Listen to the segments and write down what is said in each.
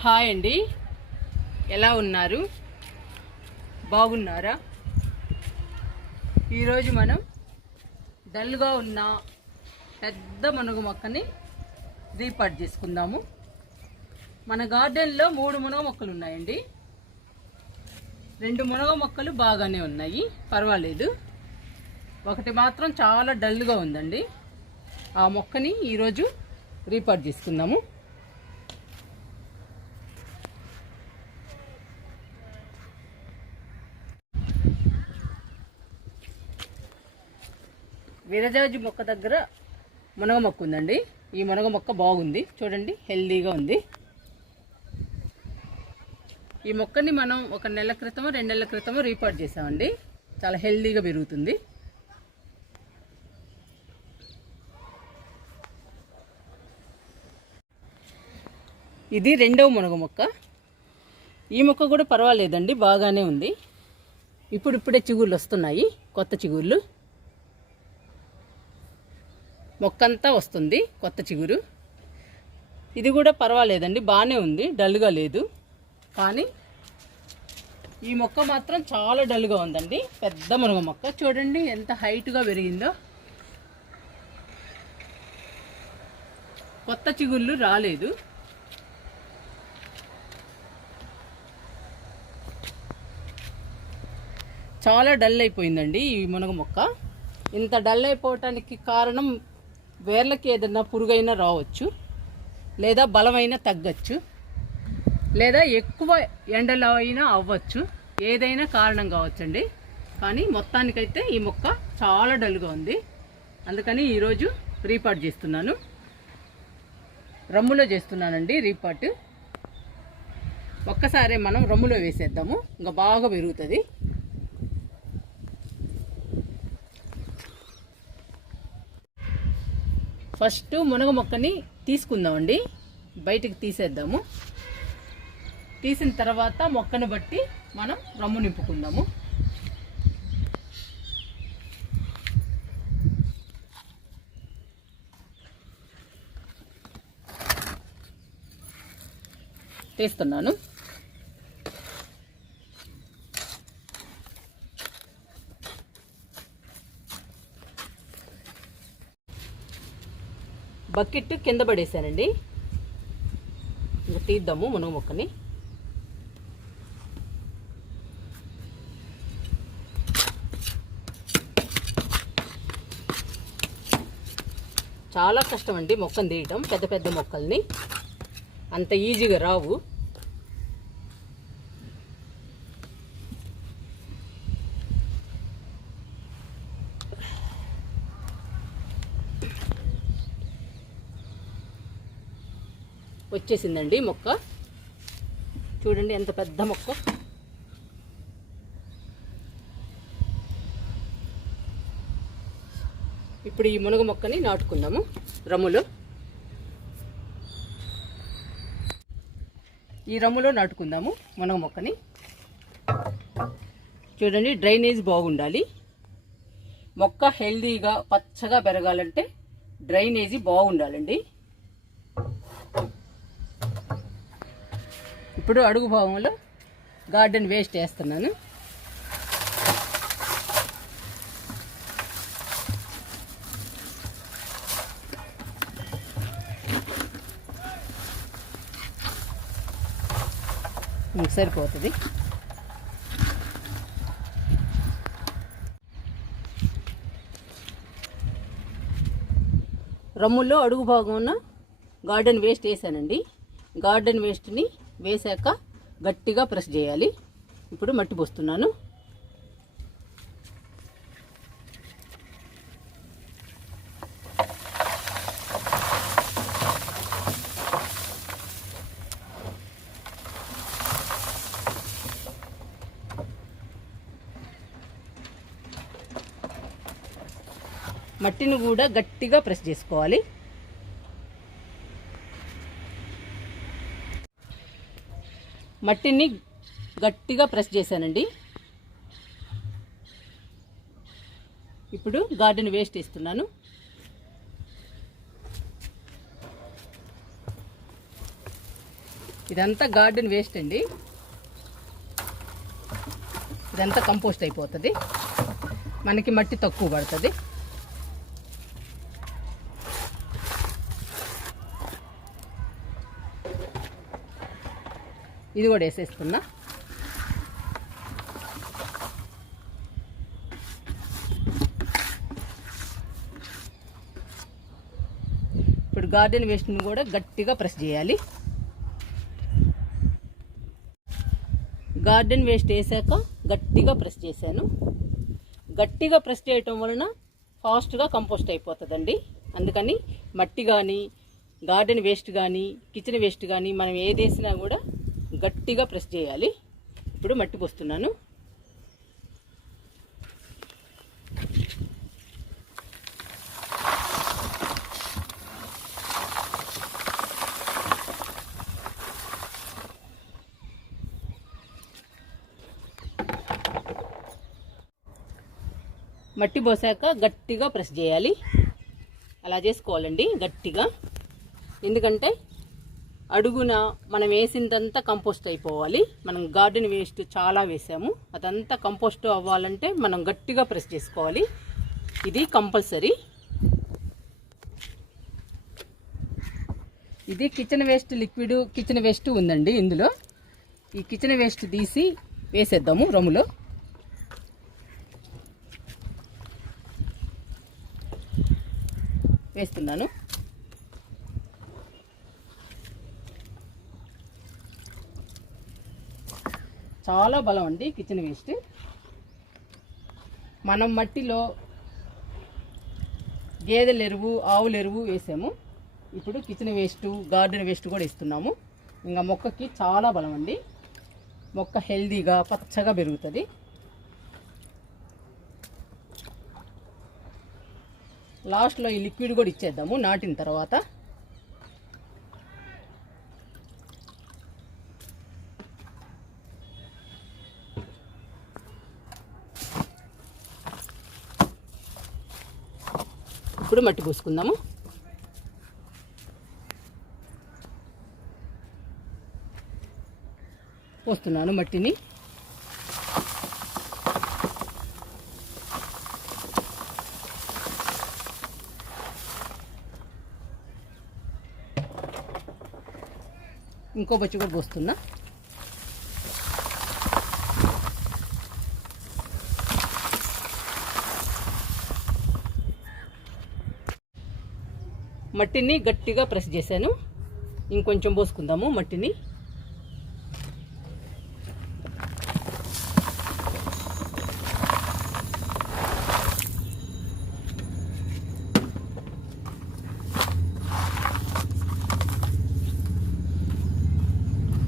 Hi అండి. ఎలా ఉన్నారు? బాగున్నారా? ఈరోజు మనం డల్గా ఉన్న పెద్ద మునగ మొక్కని రీపాట్ చేసుకుందాము. మన గార్డెన్లో మూడు మునగ మొక్కలు ఉన్నాయండి. రెండు మునగ మొక్కలు బాగానే ఉన్నాయి. పర్వాలేదు. ఒకటి మాత్రం చాలా డల్గా ఉందండి. ఆ మొక్కని ఈరోజు రీపాట్ చేసుకుందాము. విరజాజి మొక్క దగ్గర మునగ మొక్క ఉందండి. ఈ మునగ మొక్క బాగుంది. చూడండి హెల్దీగా ఉంది. ఈ మొక్కని మనం ఒక నెల క్రితమో రెండు నెలల క్రితమో రీపాట్ చేసామండి. చాలా హెల్దీగా పెరుగుతుంది. ఇది రెండవ మునగ మొక్క. ఈ మొక్క కూడా పర్వాలేదండి బాగానే ఉంది. ఇప్పుడిప్పుడే చిగుర్లు వస్తున్నాయి కొత్త చిగుర్లు. మొక్కంతా వస్తుంది కొత్త చిగురు. ఇది కూడా పర్వాలేదండి బాగానే ఉంది డల్గా లేదు. కానీ ఈ మొక్క మాత్రం చాలా డల్గా ఉందండి పెద్ద మునగ మొక్క. చూడండి ఎంత హైట్గా పెరిగిందో. కొత్త చిగుళ్ళు రాలేదు. చాలా డల్ అయిపోయిందండి ఈ మునగ మొక్క. ఇంత డల్ అయిపోవటానికి కారణం వేర్లకి ఏదైనా పురుగైనా రావచ్చు లేదా బలమైన తగ్గచ్చు లేదా ఎక్కువ ఎండలో అయినా అవ్వచ్చు ఏదైనా కారణం కావచ్చండి. కానీ మొత్తానికైతే ఈ మొక్క చాలా డల్గా ఉంది. అందుకని ఈరోజు రీపాట్ చేస్తున్నాను. రమ్ములో చేస్తున్నానండి రీపాట్. ఒక్కసారే మనం రమ్ములో వేసేద్దాము. ఇంకా బాగా పెరుగుతుంది. ఫస్ట్ మునగ మొక్కని తీసుకుందామండి. బయటికి తీసేద్దాము. తీసిన తర్వాత మొక్కను బట్టి మనం రమ్ము నింపుకుందాము. తీస్తున్నాను. బకెట్ కింద పడేసానండి. ఇంకా తీద్దాము మునగ మొక్కని చాలా కష్టం అండి మొక్కను తీయటం పెద్ద పెద్ద మొక్కల్ని. అంత ఈజీగా రావు. వచ్చేసిందండి మొక్క. చూడండి ఎంత పెద్ద మొక్క. ఇప్పుడు ఈ మునగ మొక్కని నాటుకుందాము రమ్ములో. ఈ రమ్ములో నాటుకుందాము మునగ మొక్కని. చూడండి డ్రైనేజ్ బాగుండాలి. మొక్క హెల్దీగా పచ్చగా పెరగాలంటే డ్రైనేజీ బాగుండాలండి. ఇప్పుడు అడుగు భాగంలో గార్డెన్ వేస్ట్ వేస్తున్నాను. సరిపోతుంది. రమ్ముల్లో అడుగు భాగమున గార్డెన్ వేస్ట్ వేసానండి. గార్డెన్ వేస్ట్ని వేసాక గట్టిగా ప్రెస్ చేయాలి. ఇప్పుడు మట్టి పోస్తున్నాను. మట్టిని కూడా గట్టిగా ప్రెస్ చేసుకోవాలి. మట్టిని గట్టిగా ప్రెస్ చేశానండి. ఇప్పుడు గార్డెన్ వేస్ట్ ఇస్తున్నాను ఇదంతా గార్డెన్ వేస్ట్ అండి. ఇదంతా కంపోస్ట్ అయిపోతుంది. మనకి మట్టి తక్కువ పడుతుంది. ఇది కూడా వేసేస్తున్నా ఇప్పుడు గార్డెన్ వేస్ట్ని కూడా గట్టిగా ప్రెస్ చేయాలి. గార్డెన్ వేస్ట్ వేసాక గట్టిగా ప్రెస్ చేశాను. గట్టిగా ప్రెస్ చేయటం వలన ఫాస్ట్గా కంపోస్ట్ అయిపోతుందండి. అందుకని మట్టి కానీ గార్డెన్ వేస్ట్ కానీ కిచెన్ వేస్ట్ కానీ మనం ఏది వేసినా కూడా గట్టిగా ప్రెస్ చేయాలి. ఇప్పుడు మట్టి పోస్తున్నాను మట్టి పోసాక గట్టిగా ప్రెస్ చేయాలి. అలా చేసుకోవాలండి గట్టిగా. ఎందుకంటే అడుగున మనం వేసిందంతా కంపోస్ట్ అయిపోవాలి. మనం గార్డెన్ వేస్ట్ చాలా వేసాము. అదంతా కంపోస్ట్ అవ్వాలంటే మనం గట్టిగా ప్రెస్ చేసుకోవాలి. ఇది కంపల్సరీ. ఇది kitchen waste liquid kitchen waste ఉందండి ఇందులో. ఈ కిచెన్ వేస్ట్ తీసి వేసేద్దాము రొమ్ములో. వేస్తున్నాను. చాలా బలం అండి కిచెన్ వేస్ట్ మనం మట్టిలో గేదెల ఎరువు ఆవుల ఎరువు వేసాము. ఇప్పుడు కిచెన్ వేస్ట్ గార్డెన్ వేస్ట్ కూడా ఇస్తున్నాము ఇంకా మొక్కకి చాలా బలం అండి. మొక్క హెల్దీగా పచ్చగా పెరుగుతుంది. లాస్ట్లో ఈ లిక్విడ్ కూడా ఇచ్చేద్దాము నాటిన తర్వాత. ఇప్పుడు మట్టి పూసుకుందాము. పోస్తున్నాను మట్టిని. ఇంకో బచ్చి కూడా పోస్తున్నా. మట్టిని గట్టిగా ప్రెస్ చేశాను. ఇంకొంచెం పోసుకుందాము మట్టిని.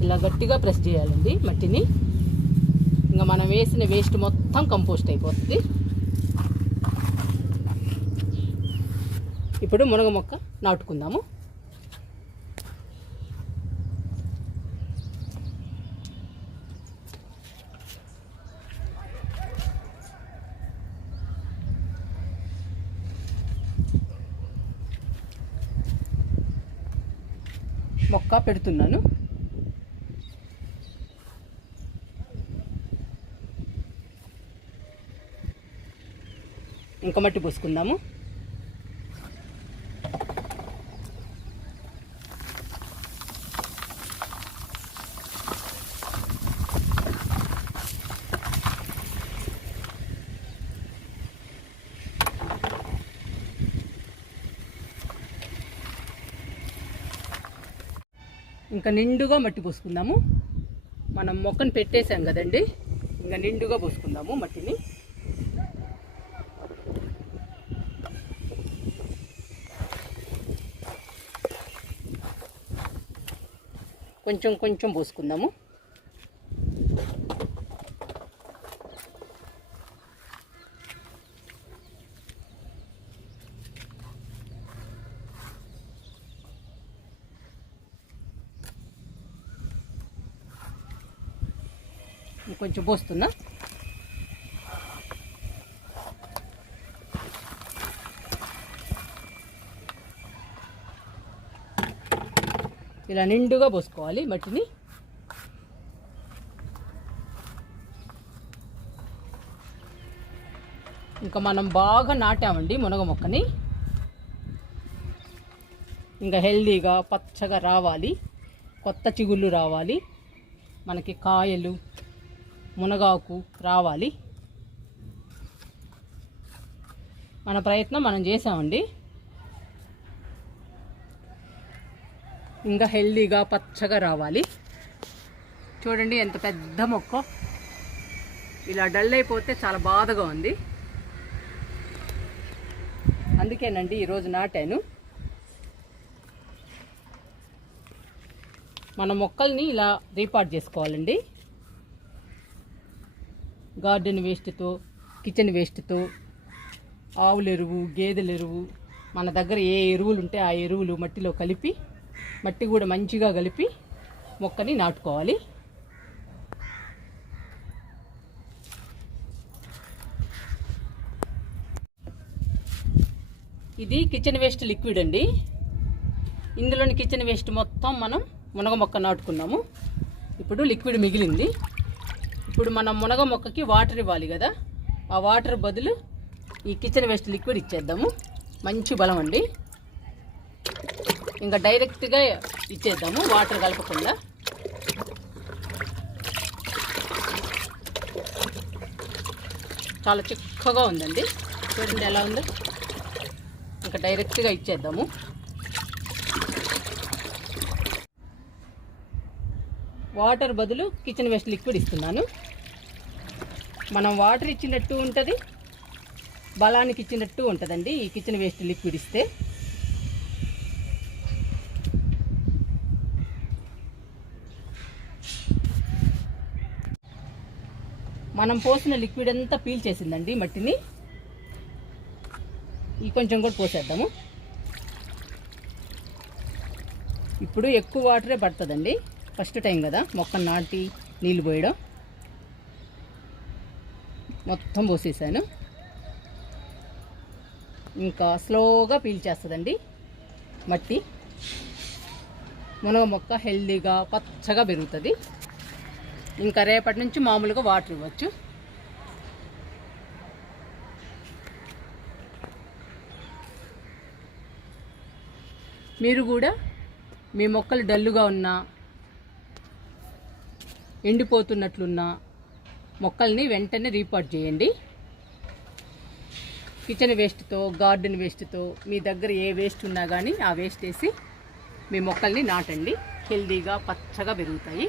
ఇలా గట్టిగా ప్రెస్ చేయాలండి మట్టిని. ఇంకా మనం వేసిన వేస్ట్ మొత్తం కంపోస్ట్ అయిపోతుంది. ఇప్పుడు మునగ మొక్క నాటుకుందాము. మొక్క పెడుతున్నాను. ఇంక మట్టి పోసుకుందాము. ఇంకా నిండుగా మట్టి పోసుకుందాము. మనం మొక్కను పెట్టేశాం కదండి. ఇంకా నిండుగా పోసుకుందాము మట్టిని. కొంచెం కొంచెం పోసుకుందాము. కొంచెం పోస్తున్నా. ఇలా నిండుగా పోసుకోవాలి మట్టిని. ఇంకా మనం బాగా నాటామండి మునగ మొక్కని. ఇంకా హెల్దీగా పచ్చగా రావాలి. కొత్త చిగుళ్ళు రావాలి. మనకి కాయలు మునగాకు రావాలి. మన ప్రయత్నం మనం చేసామండి ఇంకా హెల్దీగా పచ్చగా రావాలి. చూడండి ఎంత పెద్ద మొక్క. ఇలా డల్ అయిపోతే చాలా బాధగా ఉంది. అందుకేనండి ఈరోజు నాటాను. మన మొక్కల్ని ఇలా రీపార్ట్ చేసుకోవాలండి. గార్డెన్ వేస్ట్తో కిచెన్ వేస్ట్తో ఆవుల ఎరువు గేదెల ఎరువు మన దగ్గర ఏ ఎరువులు ఉంటే ఆ ఎరువులు మట్టిలో కలిపి మట్టి కూడా మంచిగా కలిపి మొక్కని నాటుకోవాలి. ఇది కిచెన్ వేస్ట్ లిక్విడ్ అండి. ఇందులోని కిచెన్ వేస్ట్ మొత్తం మనం మునగ మొక్క నాటుకున్నాము. ఇప్పుడు లిక్విడ్ మిగిలింది. ఇప్పుడు మనం మునగ మొక్కకి వాటర్ ఇవ్వాలి కదా. ఆ వాటర్ బదులు ఈ కిచెన్ వేస్ట్ లిక్విడ్ ఇచ్చేద్దాము. మంచి బలం అండి. ఇంకా డైరెక్ట్గా ఇచ్చేద్దాము వాటర్ కలపకుండా. చాలా చిక్కగా ఉందండి. చూడండి ఎలా ఉందో. ఇంకా డైరెక్ట్గా ఇచ్చేద్దాము. వాటర్ బదులు కిచెన్ వేస్ట్ లిక్విడ్ ఇస్తున్నాను. మనం వాటర్ ఇచ్చినట్టు ఉంటుంది బలానికి ఇచ్చినట్టు ఉంటుందండి. ఈ కిచెన్ వేస్ట్ లిక్విడ్ ఇస్తే. మనం పోసిన లిక్విడ్ అంతా పీల్ చేసిందండి మట్టిని. ఈ కొంచెం కూడా పోసేద్దాము. ఇప్పుడు ఎక్కువ వాటరే పడుతుందండి. ఫస్ట్ టైం కదా మొక్క నాటి నీళ్ళు పోయడం. మొత్తం పోసేసాను. ఇంకా స్లోగా పీల్చేస్తుందండి మట్టి. మునగ మొక్క హెల్దీగా పచ్చగా పెరుగుతుంది. ఇంకా రేపటి నుంచి మామూలుగా వాటర్ ఇవ్వచ్చు. మీరు కూడా మీ మొక్కలు డల్లుగా ఉన్నా ఎండిపోతున్నట్లున్నా మొక్కల్ని వెంటనే రీపాట్ చేయండి. కిచెన్ వేస్ట్తో గార్డెన్ వేస్ట్తో మీ దగ్గర ఏ వేస్ట్ ఉన్నా కానీ ఆ వేస్ట్ వేసి మీ మొక్కల్ని నాటండి. హెల్దీగా పచ్చగా పెరుగుతాయి.